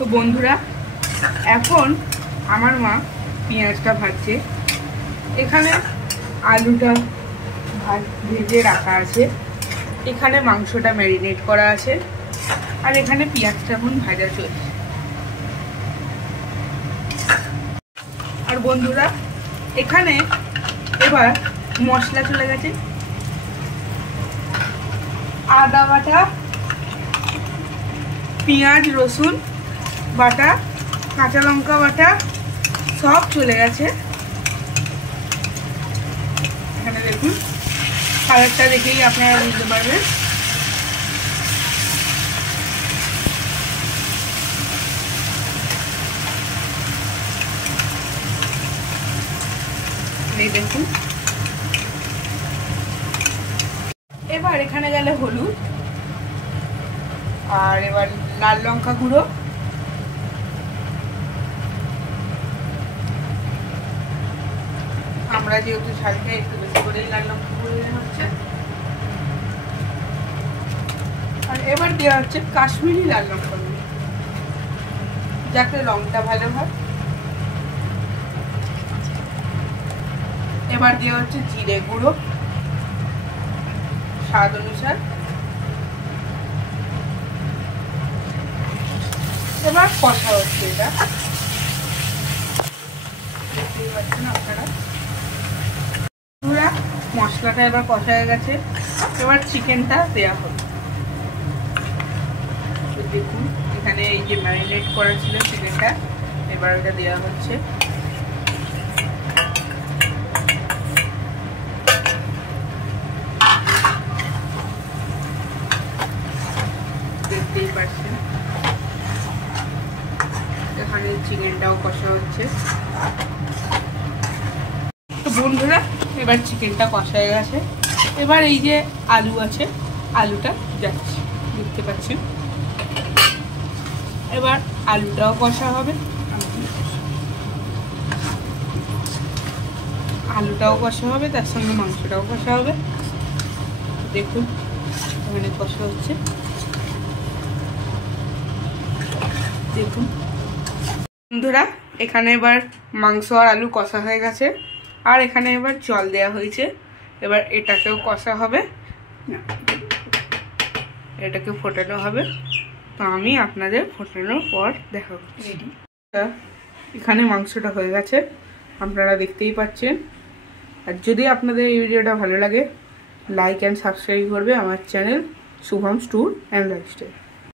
তো বন্ধুরা, এখন আমার মা পেঁয়াজটা ভাজছে। এখানে আলুটা ভেজে রাখা আছে, এখানে মাংসটা ম্যারিনেট করা আছে, আর এখানে পেঁয়াজটা এখন ভাজা চলছে। আর বন্ধুরা, এখানে এবার মশলা চলে গেছে। আদা বাটা, পেঁয়াজ রসুন বাটা, কাঁচা লঙ্কা বাটা সব চলে গেছে। এখানে দেখুন, কালারটা দেখেই আপনারা বুঝতে পারবেন। এই দেখুন, এবার এখানে গেলে হলুদ, আর এবার লাল লঙ্কা গুঁড়ো, আমরা যেহেতু ঝাল খাই একটু বেশি করেই লাল লঙ্কা গুঁড়ো দেওয়া হচ্ছে। আর এবার দেওয়া হচ্ছে কাশ্মীরি লাল লঙ্কা গুঁড়ো, যাতে রংটা ভালো হয়। এবার দেওয়া হচ্ছে জিরে গুঁড়ো স্বাদ অনুসার। এবার কষা হচ্ছে, এটা দেখতেই পাচ্ছেন আপনারা। পুরা মশলাটা এবার কষা হয়ে গেছে, এবার চিকেনটা দেওয়া হলো। দেখুন, এখানে এই যে ম্যারিনেট করা ছিল চিকেনটা, এবার এটা দেওয়া হচ্ছে। দেখতেই পাচ্ছেন এখানে চিকেনটাও কষা হচ্ছে। তো বন্ধুরা, এবার চিকেনটা কষা হয়ে গেছে, এবার এই যে আলু আছে আলুটা যাচ্ছে, দেখতে পাচ্ছেন। এবার আলুটাও কষা হবে, আলুটাও কষা হবে, তার সঙ্গে মাংসটাও কষা হবে। দেখুন এখানে কষা হচ্ছে, দেখুন বন্ধুরা। এখানে এবার মাংস আর আলু কষা হয়ে গেছে, আর এখানে এবার জল দেওয়া হয়েছে। এবার এটাকেও কষা হবে, এটাকে ফোটানো হবে। তো আমি আপনাদের ফোটানোর পর দেখাবো। এখানে মাংসটা হয়ে গেছে, আপনারা দেখতেই পাচ্ছেন। আর যদি আপনাদের এই ভিডিওটা ভালো লাগে, লাইক অ্যান্ড সাবস্ক্রাইব করবে আমার চ্যানেল শুভমস ট্যুর অ্যান্ড লাইফস্টাইল।